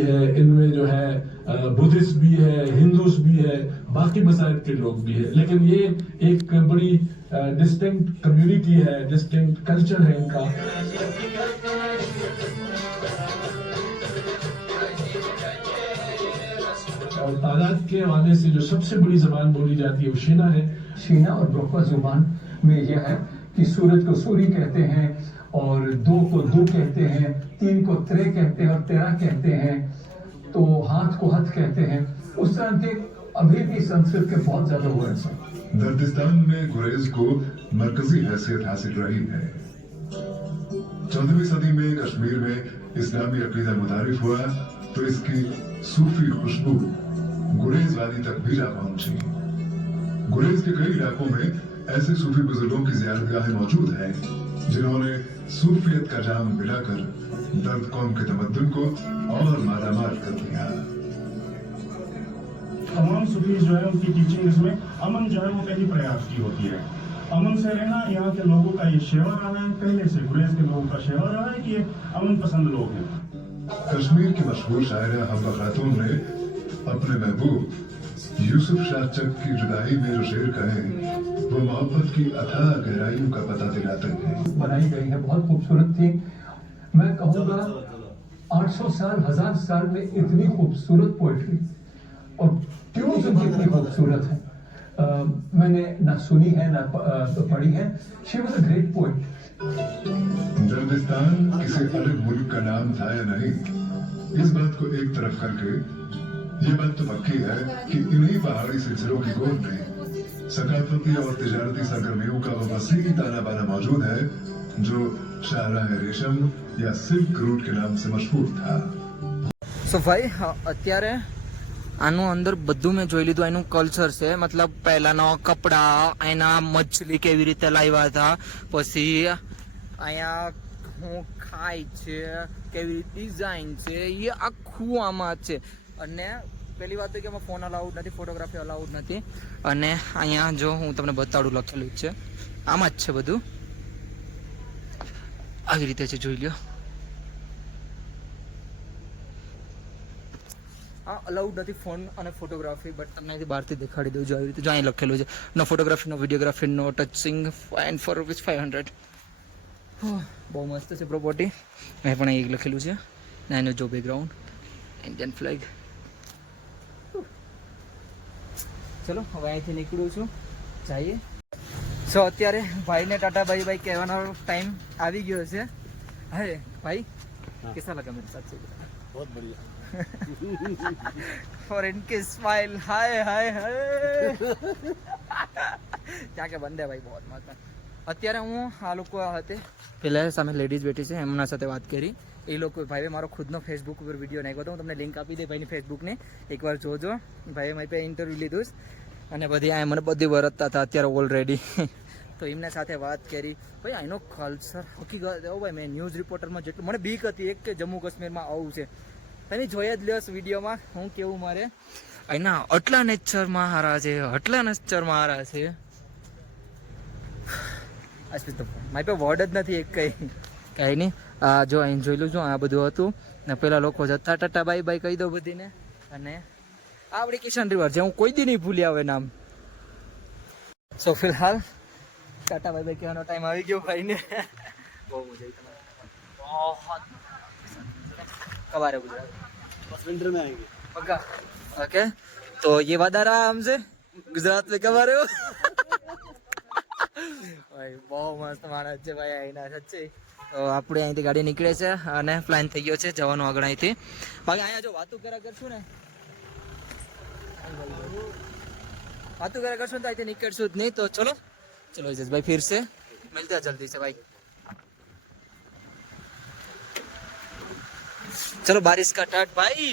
है, इनमें जो है बुद्धिस्ट भी है, हिंदूस भी है, बाकी मजाहब के लोग भी है। लेकिन ये एक बड़ी डिस्टिंक्ट कम्युनिटी है डिस्टिंक्ट कल्चर है इनका। तादाद के हवाले से जो सबसे बड़ी जबान बोली जाती है, वो शीना है। शीना और ब्रोका ज़ुबान में यह है कि सूरज को सूरी कहते हैं और दो को दो कहते हैं, तीन को त्रे कहते हैं और तेरह कहते हैं। तो हाथ को हथ कहते हैं। उस तरह के अभी भी संस्कृत के बहुत ज़्यादा वर्ड्स हैं दर्दिस्तान में गुरेज को मरकजी हैसियत हासिल रही है। चौदहवीं सदी में कश्मीर में इस्लामी अकीदा मुतारिफ हुआ तो इसकी सूफी खुशबू गुरेज वादी तक भी जा पहुँची। गुरेज के कई इलाकों में ऐसे सूफी बुज़ुर्गों की जियारतगाहें मौजूद हैं जिन्होंने सूफियत का जाम पिलाकर दर्द कौम के तमद्दुन को और मालामाल कर दिया। तमाम सूफीज जो है उनकी टीचिंग्स में अमन जो है वो पहली प्रयास की होती है। अमन से रहना यहाँ के लोगों का ये शेवा रहा है पहले से गुरेज के लोगों का शेवा रहा है कि ये अमन पसंद लोग हैं। कश्मीर की मशहूर शायरा हब्बा खातून ने अपने महबूब यूसुफ शाह चक की जुदाई में जो शेर कहे वो मोहब्बत की अथाह गहराइयों का पता दिलाते हैं। बनाई गई है बहुत खूबसूरत थी। मैं कहूँगा 800 साल हज़ार साल में इतनी खूबसूरत पोइट्री और ट्यून्स उनकी इतनी खूबसूरत है? अ, मैंने ना सुनी है ना प- तो पढ़ी है। She was a great poet Dardistan किसी अलग मुल्क का नाम था या नहीं? इस बात को एक तरफ़ करके ये बात तो पक्की है कि इन्हीं पहाड़ी सिलसिलों की गोद में सकाफती और तिजारती सरगर्मियों का वो वसी ताना बाना मौजूद है जो शाहराह रेशम या सिल्क रूट के नाम से मशहूर था સો ભાઈ હ- અત્યારે આનું અંદર બધું મેં જોઈ લીધું એનું કલ્ચર છે મતલબ પહેલાનો કપડા એના મછલી કેવી રીતે લાવ્યા હતા પછી અહીંયા હું ખાય છે કેવી ડિઝાઇન છે એ આખું આમાં છે અને પેલી વાત તો કે એમાં ફોન અલાઉડ નથી ફોટોગ્રાફી અલાઉડ નથી. અને અહીંયા જો હું તમને બતાડું લખેલું જ છે, આમાં જ છે બધું. આવી રીતે છે, જોઈ લ્યો. આ અલાઉડ નથી ફોન અને ફોટોગ્રાફી બટ તમને અહીંથી બહારથી દેખાડી દઉં જો આવી રીતે જો અહીં લખેલું છે no photography no videography no touching fine for rupees five hundred બહુ મસ્ત છે પ્રોપર્ટી અહીં પણ અહીં લખેલું છે ને એનું જો બેકગ્રાઉન્ડ ઇન્ડિયન ફ્લેગ ચલો હવે અહીંથી નીકળું છું. જઈએ. સો અત્યારે ભાઈને ટાટા ભાઈ ભાઈ કહેવાનો ટાઈમ આવી ગયો છે. અરે ભાઈ? કેસા લગા મેરે સાથ બહુ બઢિયા. ફોર ઇન ઇનકી સ્માઇલ હાય હાય હાય ક્યાં કે બંદે ભાઈ બહુ મસ્ત. અત્યારે હું આ લોકો હતે પેલા સામે લેડીઝ બેઠી છે એમના સાથે વાત કરી. એ લોકો ભાઈએ મારો ખુદનો ફેસબુક ઉપર વીડિયો નાખ્યો હતો. હું તમને લિંક આપી દે ભાઈની ફેસબુકને એકવાર જોજો. ભાઈએ મારી પાસે ઇન્ટરવ્યૂ લીધું છે. અને બધી આ મને બધી વરતતા હતા અત્યારે ઓલરેડી તો એમના સાથે વાત કરી. ભાઈ, આનો કલ્ચર હકીકત એવો ભાઈ, મેં ન્યૂઝ રિપોર્ટરમાં જેટલું મને બીક હતી એક કે જમ્મુ કાશ્મીરમાં આવું છે. તમે જોઈ જ લ્યો વિડીયોમાં. હું કેવું મારે? અહીંના આટલા નેચરમાં હારા છે આટલા નેચરમાં હારા છે. આસ્પિત મારી પાસે વર્ડ જ નથી એક કઈ. કઈ નહીં. આ જો અહીં જોઈ લઉં છું આ બધું હતું ને પેલા લોકો જતા ટાટા બાય બાય કહી દો બધીને અને આ આપણી કિશન રિવર છે હું કોઈ દી નહીં ભૂલી આવે નામ સો ફિલહાલ ટાટા બાય બાય કહેવાનો ટાઈમ આવી ગયો ભાઈને બહુ મજા આવી તમારે कब आ रहे हो गुजरात बस विंटर में आएंगे पक्का ओके तो ये वादा रहा हमसे गुजरात में कब आ रहे हो ભાઈ બહુ મસ્ત માણસ છે ભાઈ અહીંના સચ્ચે તો આપણે અહીંથી ગાડી નીકળે છે અને પ્લાન થઈ ગયો છે જવાનું આગળ અહીંથી બાકી અહીંયા જો વાતું કર્યા કરશું ને વાતું કર્યા કરશું ને તો અહીંથી નીકળશું જ નહીં તો ચલો ચલો ભાઈ ફિર से मिलते हैं जल्दी से भाई चलो बारिश का टट भाई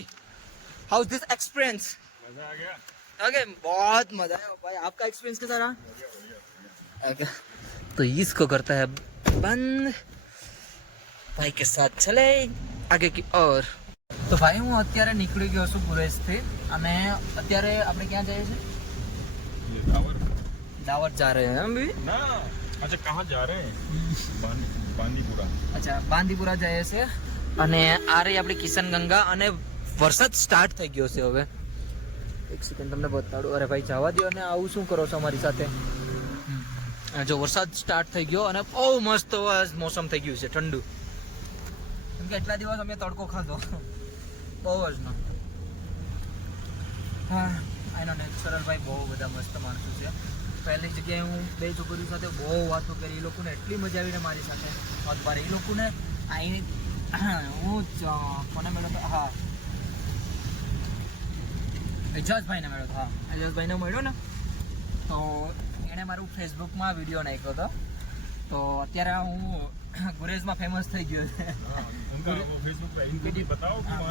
हाउ दिस एक्सपीरियंस मजा आ गया ओके बहुत मजा आया भाई आपका एक्सपीरियंस कैसा रहा Okay. तो इसको करता है बंद भाई के साथ चले आगे की ओर તો ભાઈ હું અત્યારે નીકળી ગયો છું પુરેશથી અને અત્યારે આપણે ક્યાં જઈએ છીએ ये टावर દાવત જા રહે हैं अभी ना अच्छा कहाँ जा रहे हैं बांदी बांदीपुरा અચ્છા બાંદીપુરા જઈએ છે અને આ રહી આપણી કિશન ગંગા અને વરસાદ સ્ટાર્ટ થઈ ગયો છે હવે એક સેકન્ડ તમને બતાડું અરે ભાઈ જવા દો અને આવું શું કરો છો અમારી સાથે હમ. આ જો વરસાદ સ્ટાર્ટ થઈ ગયો અને બહુ મસ્ત મોસમ થઈ ગયું છે, ઠંડુ. કેમ કે એટલા દિવસ અમે તડકો ખાધો. બહુ જ ન હા એના ને સરળભાઈ બહુ બધા મસ્ત માણસો છે. પહેલી જગ્યાએ હું બે છોકરીઓ સાથે બહુ વાતો કરી. એ લોકોને એટલી મજા આવીને મારી સાથે વાત મારે એ લોકોને આઈને હું કોને હતો હા. એજાજભાઈને મળ્યો હા. એજાજભાઈને મળ્યો ને, તો એણે મારું ફેસબુકમાં વીડિયો નાખ્યો હતો. તો અત્યારે હું ગુરેજમાં ફેમસ થઈ ગયો છે.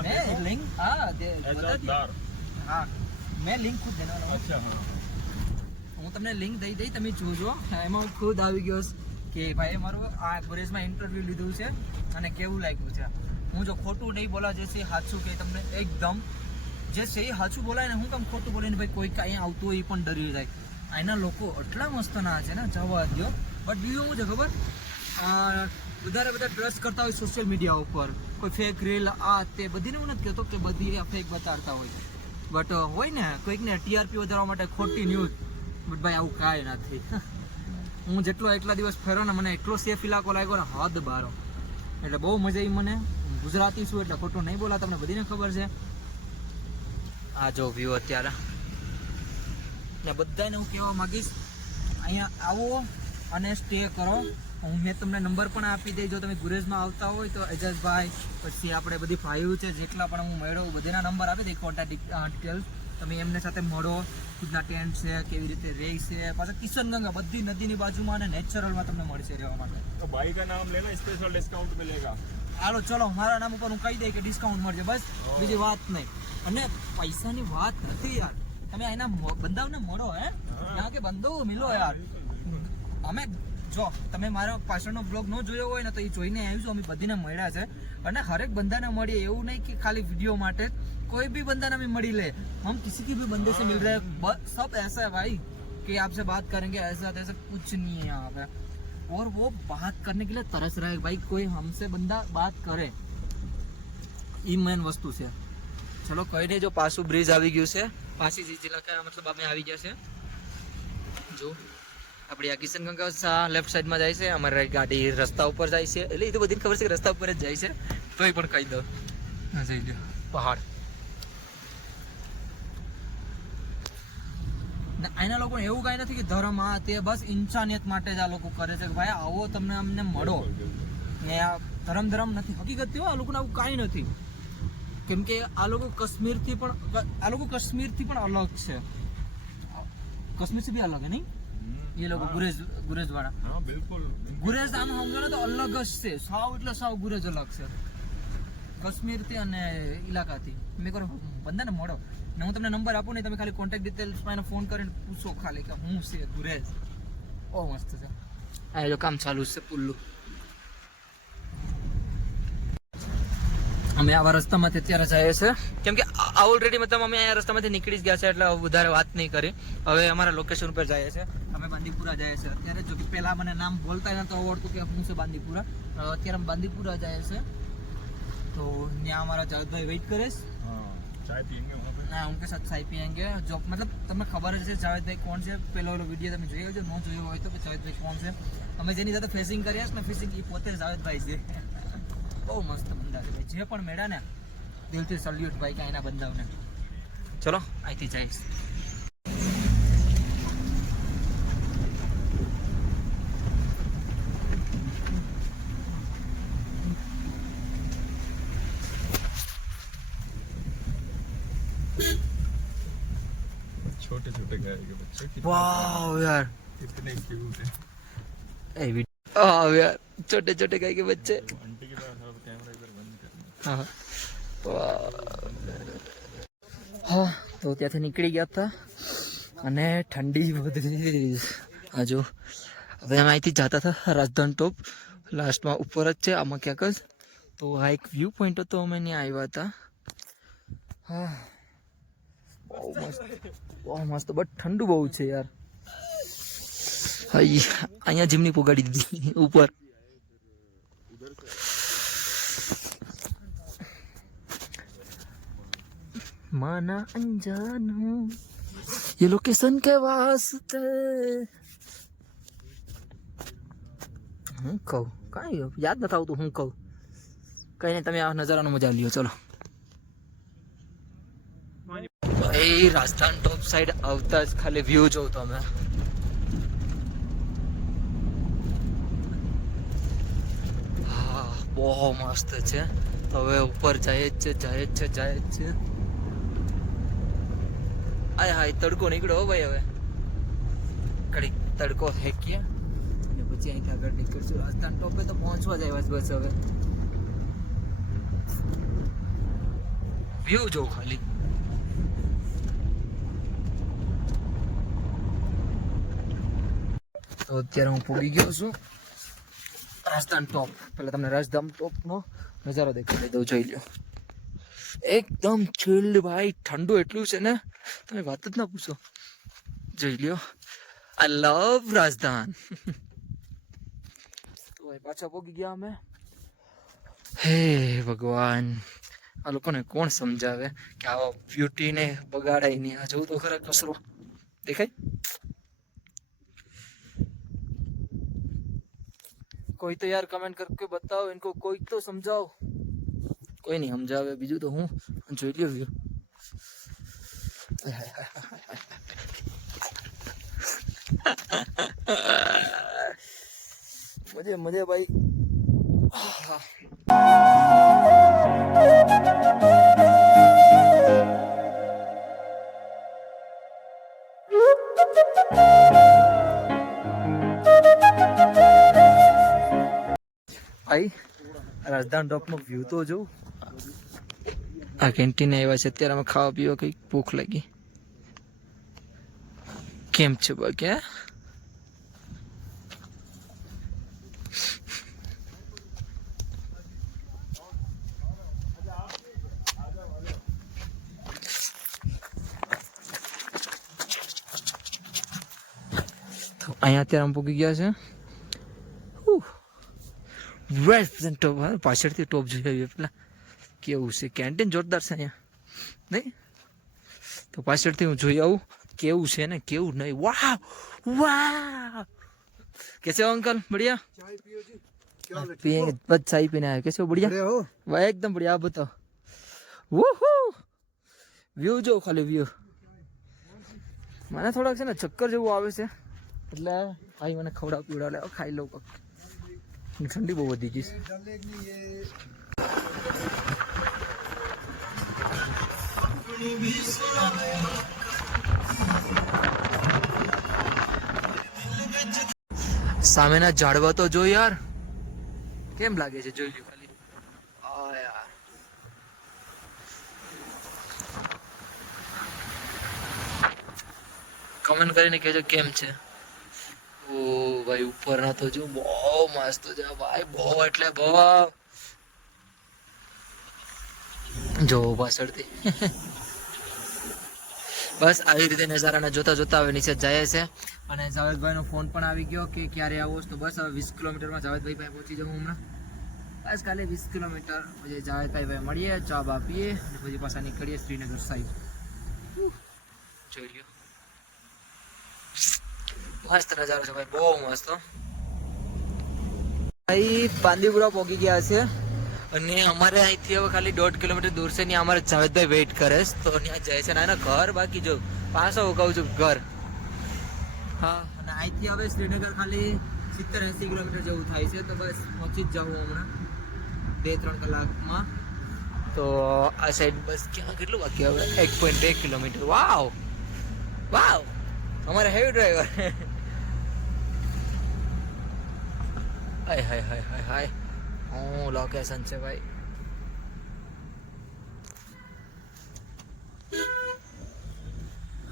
મેં લિંક હા મેં લિંક ખુદ હું. તમને લિંક દઈ દઈ તમે જોજો. એમાં હું ખુદ આવી ગયો કે ભાઈ મારો આ ગુરેજમાં ઇન્ટરવ્યુ લીધું છે અને કેવું લાગ્યું છે. હું જો ખોટું નહીં બોલા જે છે સાચું કે તમને એકદમ. જે સહી એ સાચું બોલાય ને હું કેમ ખોટું બોલીને ભાઈ કોઈક કાંઈ આવતું હોય એ પણ ડર્યું જાય. અહીંના લોકો એટલા મસ્ત ના છે ને, જવા દો બટ બીજું શું છે ખબર? આ વધારે બધા ટ્રસ્ટ કરતા હોય સોશિયલ મીડિયા ઉપર. કોઈ ફેક રીલ આ તે બધીને હું નથી કહેતો કે બધી ફેક બતાડતા હોય. બટ હોય ને, કોઈકને ટીઆરપી વધારવા માટે ખોટી ન્યૂઝ બટ ભાઈ, આવું કાંઈ નથી. હું જેટલો એટલા દિવસ ફેરો ને, મને એટલો સેફ ઇલાકો લાગ્યો ને હદ બારો. એટલે બહુ મજા આવી મને. ગુજરાતી છું, એટલે ખોટું નહીં બોલા, તમને બધીને ખબર છે. આ જો વ્યૂ અત્યારે. ને બધાને હું કહેવા માગીશ અહીંયા આવો અને સ્ટે કરો. હું મેં તમને નંબર પણ આપી દઈ જો તમે ગુરેજમાં આવતા હોય તો એજાજભાઈ પછી આપણે બધી ભાઈઓ છે જેટલા પણ હું મળ્યો બધાના નંબર આપી દઈ કોન્ટેક્ટ ડિટેલ્સ તમે એમને સાથે મળો ખુદના ટેન્ટ છે કેવી રીતે રે છે પાછા કિશનગંગા બધી નદીની બાજુમાં અને નેચરલમાં તમને મળશે રહેવા માટે. તો ભાઈ કા નામ લેના સ્પેશિયલ ડિસ્કાઉન્ટ મિલેગા હાલો ચલો મારા નામ ઉપર હું કહી દઈ કે ડિસ્કાઉન્ટ મળશે બસ બીજી વાત નહીં. અને પૈસાની વાત નથી યાર. તમે એના મ- બંદાઓને મળો હે યાં કે બંદો મિલો યાર અમે જો તમે મારા પાછળનો બ્લોગ ન જોયો હોય ને તો એ જોઈને આવ્યું અમે બધીને મળ્યા છે અને હરેક બંદાને મળીએ એવું નહીં કે ખાલી વિડીયો માટે कोई भी बंदा ना हमें मड़ी ले हम किसी की भी बंदे से मिल रहे हैं ब- सब ऐसा है भाई कि आपसे बात करेंगे ऐसा ऐसा कुछ नहीं है यहाँ पे और वो बात करने के लिए तरस रहा है भाई कोई हमसे बंदा बात करे એ મેન વસ્તુ છે ચલો કઈ નહીં જો પાછું બ્રિજ આવી ગયું છે પાછી જીલાકા મતલબ અમે આવી ગયા છે. જો આપણી આ કિશનગંગા લેફ્ટ સાઈડમાં જાય છે અમારી ગાડી રસ્તા ઉપર જાય છે. એટલે એ તો બધી ખબર છે કે રસ્તા ઉપર જ જાય છે. તોય પણ કહી દો જઈ લો પહાડ. આના લોકો એવું કાંઈ નથી કે ધર્મ આ તે બસ ઇન્સાનિયત માટે જ આ લોકો કરે છે કે ભાઈ આવો તમને અમને મળો. ને આ ધર્મ ધર્મ નથી. હકીકત હો આ લોકોને આવું કાંઈ નથી. કેમ કે આ લોકો કાશ્મીરથી પણ આ લોકો કાશ્મીરથી પણ અલગ છે. કાશ્મીરથી બી અલગ નહીં? એ લોકો ગુરેજ ગુરેજ વાળા ગુરેજ આમ સમજો ને તો અલગ જ છે. સાવ એટલે સાવ ગુરેજ અલગ છે. કાશ્મીરથી અને ઇલાકાથી. મેં કરો બંધાને મળો ને હું તમને નંબર આપું નહીં તમે ખાલી કોન્ટેક્ટ ડિટેલ્સમાં એને ફોન કરીને પૂછો ખાલી કે હું છે ગુરેજ ઓ મસ્ત છે. આ જો કામ ચાલુ છે પુલ્લું. અમે આવા રસ્તામાંથી અત્યારે જઈએ છે કેમ કે ઓલરેડી મતલબ અમે અહીંયા રસ્તામાંથી નીકળી જ ગયા છે એટલે વધારે વાત નહીં કરી. હવે અમારા લોકેશન ઉપર જઈએ છે અમે બાંદીપુરા જઈએ છે અત્યારે જો કે પહેલાં મને નામ બોલતા નહોતું આવડતું કે હું છે બાંદીપુરા. અત્યારે અમે બાંદીપુરા જઈએ છે તો ત્યાં અમારા જગતભાઈ વેઇટ કરે છે. ચાય પીએંગે ના ઉનકે સાથ ચાય પીએંગે. જો મતલબ તમને ખબર છે જાવેદભાઈ કોણ છે? પેલો વીડિયો તમે જોયો છે? ન જોયો હોય તો કે જાવેદભાઈ કોણ છે? અમે જેની સાથે ફેસિંગ કરીએ છીએ ને ફેસિંગ એ પોતે જાવેદભાઈ છે. બહુ મસ્ત બંદા છે ભાઈ જે પણ મેળા ને દિલથી સલ્યુટ ભાઈ કાંઈ એના બંદાઓને ચલો અહીંથી જઈશ छोटे छोटे गाय के बच्चे कितने વાવ યાર कितने क्यूट है એ વિડીયો વાવ યાર છોટે છોટે ગાય કે બચ્ચે आंटी के पास હા હા, તો ત્યાંથી નીકળી ગયા હતા. અને ઠંડી બધી આ જો, હવે અમે અહીંથી જતા હતા રાજધાન ટોપ લાસ્ટમાં ઉપર જ છે, આમાં ક્યાંક જ. તો આ એક વ્યૂ પોઈન્ટ હતો, અમે ત્યાં આવ્યા હતા. હા. બહુ મસ્ત બહુ મસ્ત બટ ઠંડુ બહુ છે યાર. અહીંયા જીમની પોગાડી દીધી, ઉપર. माना अनजानो ये लोकेशन के वास्ते હું કહું કાંઈ યાદ નથી આવતું હું કહું કઈ નહીં તમે આ નજારાનો મજા લ્યો ચલો ભાઈ રાજસ્થાન ટોપ સાઈડ આવતા જ ખાલી વ્યૂ જોઉં તમે હા બહુ મસ્ત છે તો હવે ઉપર જાય જ છે જાય જ છે જાય જ છે આય હાય, તડકો નીકળ્યો ભાઈ હવે. કડીક તડકો ફેંકીએ. અને પછી અહીંથી આગળ નીકળશું. રાજસ્થાન ટોપે તો પહોંચવા જાય બસ હવે. વ્યૂ જો ખાલી. તો અત્યારે હું પૂગી ગયો છું. રાજસ્થાન ટોપ પેલા તમને રાજધામ ટોપનો નજારો દેખાડી દઉં. જોઈ લો એકદમ ચિલ્ડ ભાઈ. ઠંડુ એટલું છે ને. તમે વાત જ ના પૂછો. જોઈ લ્યો. આઈ લવ રાજધાન પાછા પોગી ગયા અમે. હે ભગવાન. આ લોકોને કોણ સમજાવે કે આવા બ્યુટીને બગાડાય નહીં? આ જોવું તો ખરા કસરો. દેખાય? કોઈ તો યાર કમેન્ટ ਕਰਕੇ બતાવો એનકો કોઈક તો સમજાવો. કોઈ નહીં સમજાવે. બીજું તો હું. જોઈ લ્યો મજે મજે ભાઈ ભાઈ રાજધાન ડોકનો વ્યૂ તો જોઉં આ કેન્ટીને આવ્યા છે અત્યારે અમે ખાવા પીવા કંઈક ભૂખ લાગી. કેમ છે બાકી અહીંયા અત્યારે અમે પૂકી ગયા છે. ઉહ. રેસ્ટોરન્ટ ટોપ હા, પાછળથી ટોપ જોઈ આવીએ પેલા. કેવું છે? કેન્ટીન જોરદાર છે અહીંયા. નહીં? તો પાછળથી હું જોઈ આવું. કેવું છે ને કેવું નહીં. વાહ વાહ. કે છે અંકલ બઢિયા? ચાય પીઓ જી. पिएंगे बस चाय पीने आए कैसे हो बढ़िया वाह एकदम बढ़िया વ્યૂ જો ખાલી વ્યૂ. મને થોડાક છે ને ચક્કર જેવું આવે છે. એટલે ભાઈ મને ખવડાવ પીવડાવ લે. ખાઈ લઉં ઠંડી બહુ વધી ગઈ છે. સામેના ઝાડવા તો જો યાર. કેમ લાગે છે? જોઈ લ્યો ખાલી. કમેન્ટ કરીને કહેજો કેમ છે? ઓ ભાઈ, ઉપરના તો જો બહુ મસ્ત છે. ભાઈ, બહુ એટલે બહુ જો પાછળથી. બસ આવી રીતે નજારાને જોતા જોતા હવે નીચે જાય છે. અને જાવેદભાઈનો ફોન પણ આવી ગયો કે ક્યારે આવો? તો બસ હવે વીસ કિલોમીટરમાં જાવેદભાઈ પાસે પહોંચી જાઉં હમણાં. બસ ખાલી વીસ કિલોમીટર. પછી જાવેદભાઈ ભાઈ મળીએ ચા બા પીએ અને પછી પાછા નીકળીએ શ્રીનગર સાહેબ જોઈ લ્યો. મસ્ત નજારો છે ભાઈ, બહુ મસ્ત. ભાઈ, પાંદીપુરા પહોંચી ગયા છે. અને અમારે અહીંથી હવે ખાલી દોઢ કિલોમીટર દૂર છે ને અમારે જાવેદભાઈ વેઇટ કરે છે. તો ત્યાં જાય છે ને ઘર બાકી જો પાછો કહું છું ઘર. હા. અને અહીંથી હવે શ્રીનગર ખાલી સિત્તેર એંસી કિલોમીટર જેવું થાય છે તો બસ પહોંચી જ જાઉં હમણાં. બે ત્રણ કલાકમાં. તો આ સાઈડ બસ ક્યાં કેટલું બાકી હવે? એક પોઈન્ટ બે કિલોમીટર. વાવ વાવ અમારે હેવી ડ્રાઈવર હાય હાય હાય હાય હાય. હું લોકેશન છે ભાઈ.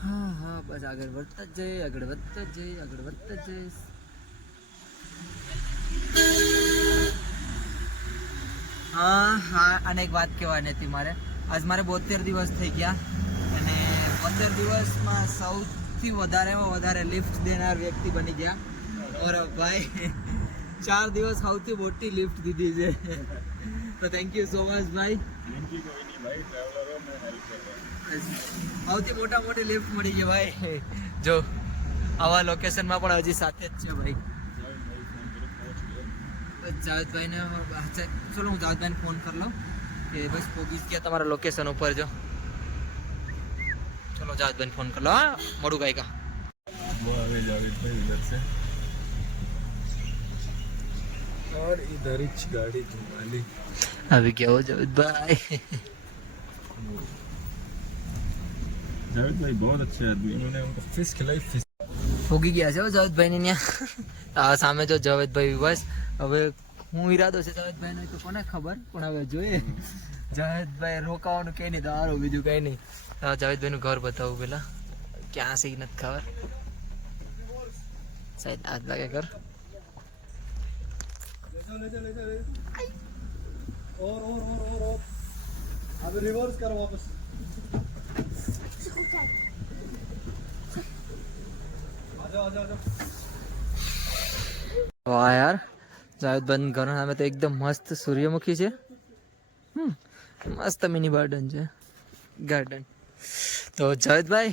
હા હા, બસ આગળ વધતા જ જઈએ, આગળ વધતા જ જઈએ, આગળ વધતા જ જઈએ. હા હા, અને એક વાત કહેવાની હતી મારે. આજ મારે બોતેર દિવસ થઈ ગયા. અને બોતેર દિવસમાં સૌથી વધારેમાં વધારે લિફ્ટ દેનાર વ્યક્તિ બની ગયા. ઓર ભાઈ ચાર દિવસ સૌથી મોટી લિફ્ટ દીધી છે. તો થેન્ક યુ સો મચ ભાઈ. સૌથી મોટા મોટી લિફ્ટ મળી છે ભાઈ. જો આવા લોકેશનમાં પણ હજી સાથે જ છે ભાઈ. જાવેદભાઈને ચલો હું જાવેદભાઈને ફોન કરી લઉં. કે બસ પહોંચી ગયા તમારા લોકેશન ઉપર જો. ચલો જાવેદભાઈને ફોન કરી લો હા મોડું ગાયકા હવે જાવેદભાઈ ઉધર છે और इधर ही गाड़ी घुमा ली આવી ગયા હો જાવેદભાઈ जावेद भाई बहुत अच्छे आदमी इन्होंने हमको फिश खिलाई फिश ભોગી ગયા છે હો જાવેદભાઈ ને ત્યાં આ સામે જો જાવેદભાઈ બસ હવે હું ઈરાદો છે જાવેદભાઈ તો કોને ખબર પણ હવે જોઈએ જાવેદભાઈ રોકાવાનું કઈ નહીં તારું બીજું કઈ નહીં આ જાવેદભાઈ નું ઘર બતાવું પેલા ક્યાં છે ઈ નથી ખબર સાહેબ આજ લાગે ઘર और और और और और अब रिवर्स करो वापस आजा आजा आजा વાહ યાર જાવેદભાઈ ઘર સામે તો એકદમ મસ્ત સૂર્યમુખી છે હમ મસ્ત મિની ગાર્ડન છે ગાર્ડન તો જાવેદભાઈ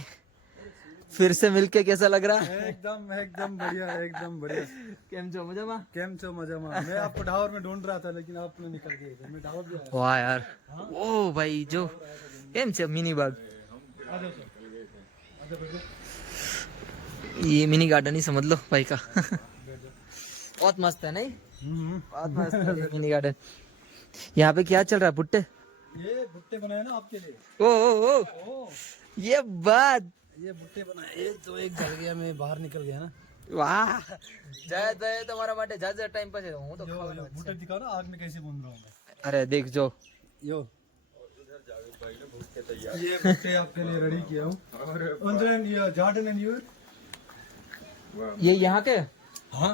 फिर से मिलके कैसा लग रहा है एकदम एकदम बढ़िया एकदम बढ़िया કેમ છો મજામાં केम छो मजा में मैं आपको ढावर में ढूंढ रहा था लेकिन आपने निकल गए थे मैं ढावर भी आया વાહ યાર ઓ ભાઈ જો કેમ છે મિની બાગ ये मिनी गार्डन ही समझ लो भाई का बहुत मस्त है नहीं बहुत मस्त है ये मिनी गार्डन यहाँ पे क्या चल रहा है भुट्टे ये भुट्टे बनाए ना आपके लिए ओ ओ ओ ओ ये बात ये भुट्टे बनाए ये तो एक जल गया मैं बाहर निकल गया ना વાહ જય જય તમારા માટે જાજા ટાઈમ પછી હું તો यो ખાવાનો यो જ भुट्टे दिखाओ ना आग में कैसे भून रहा हूँ मैं છે. અરે દેખજો यो ये भुट्टे आपके लिए रेडी किया हूँ अंदर ये गार्डन एंड यूर ये यहाँ के हाँ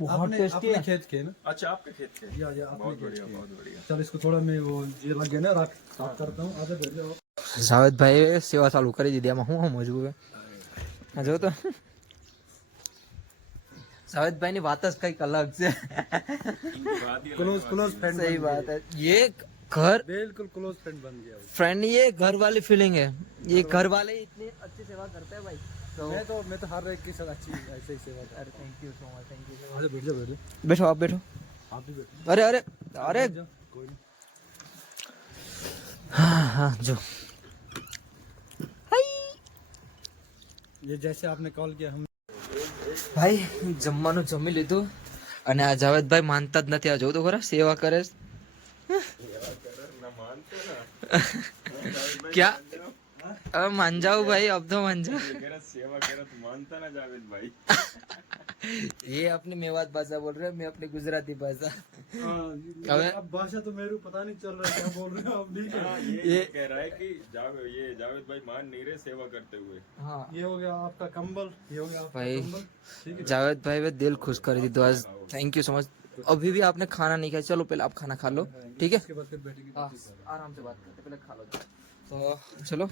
बहुत अपने tasty अपने है। खेत के ना अच्छा आपके खेत के या या अपने खेत बढ़िया के बहुत बढ़िया चल इसको थोड़ा मैं वो ये लग गया ना राख साफ करता हूँ आधा भेज जाओ જાવેદભાઈ સેવા ચાલુ કરી દીધી આમાં હું સમજવું હવે આ જો તો જાવેદભાઈ ની વાત જ કઈક અલગ છે क्लोज क्लोज फ्रेंड सही बात है ये घर बिल्कुल क्लोज फ्रेंड बन गया वो। फ्रेंड ये घर वाली फीलिंग है ये घर वाले ही इतनी अच्छी सेवा करते हैं भाई तो मैं तो मैं तो हर एक के साथ अच्छी ऐसे ही सेवा अरे thank you so much thank you आजा बैठ जाओ बैठ जाओ बैठो आप बैठो आप भी बैठो अरे अरे अरे बैठ जाओ कोई नहीं हाँ हाँ जो ये जैसे आपने कॉल किया हम ભાઈ જમવાનું જમી લીધું અને આ જાવેદભાઈ માનતા જ નથી આ જોઉં તો ખરા સેવા કરે છે. क्या अब मान जाओ भाई अब तो मान जाओ मेरा सेवा करा तो मानता ना जावेद भाई ये अपनी मेवात भाषा बोल रहे हैं मैं अपनी गुजराती भाषा हाँ, अब भाषा तो मेरे को पता नहीं चल रहा है क्या बोल रहे हो आप नहीं हाँ, कर ये, ये कह रहा है कि जावे ये जावेद भाई मान नहीं रहे सेवा करते हुए हाँ ये हो गया आपका कंबल ये हो गया आपका भाई कंबल ठीक है जावेद भाई वे दिल खुश कर दी आज थैंक यू सो मच अभी भी आपने खाना नहीं खाया चलो पहले आप खाना खा लो ठीक है इसके बाद फिर बैठेंगे હા આરામ से बात करते પહેલા ખા લો તો ચલો,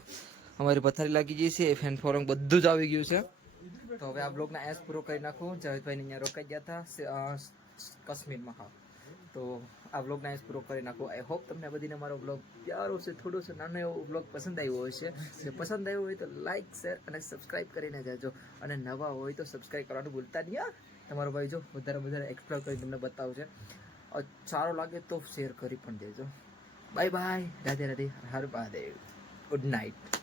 અમારી પથારી લાગી ગઈ છે ફેન ફોરંગ બધું જ આવી ગયું છે. તો હવે આ બ્લોગના એસ પૂરો કરી નાખું. જાવેદભાઈને અહીંયા રોકાઈ ગયા હતા કાશ્મીરમાં. હા. તો આ બ્લોગના એસ પૂરો કરી નાખું. આઈ હોપ તમને બધીને મારો બ્લોગ પ્યારો છે, થોડો છે, નાનો એવો બ્લોગ પસંદ આવ્યો હોય છે. જો પસંદ આવ્યો હોય તો લાઇક શેર અને સબસ્ક્રાઇબ કરીને જાજો. અને નવા હોય તો સબસ્ક્રાઇબ કરવાનું ભૂલતા નહીં, હા. તમારો ભાઈ જો, વધારે વધારે એક્સપ્લોર કરી તમને બતાવશે સારો લાગે તો શેર કરી પણ દેજો. બાય બાય રાધે રાધે હર મહાદેવ ગુડ નાઇટ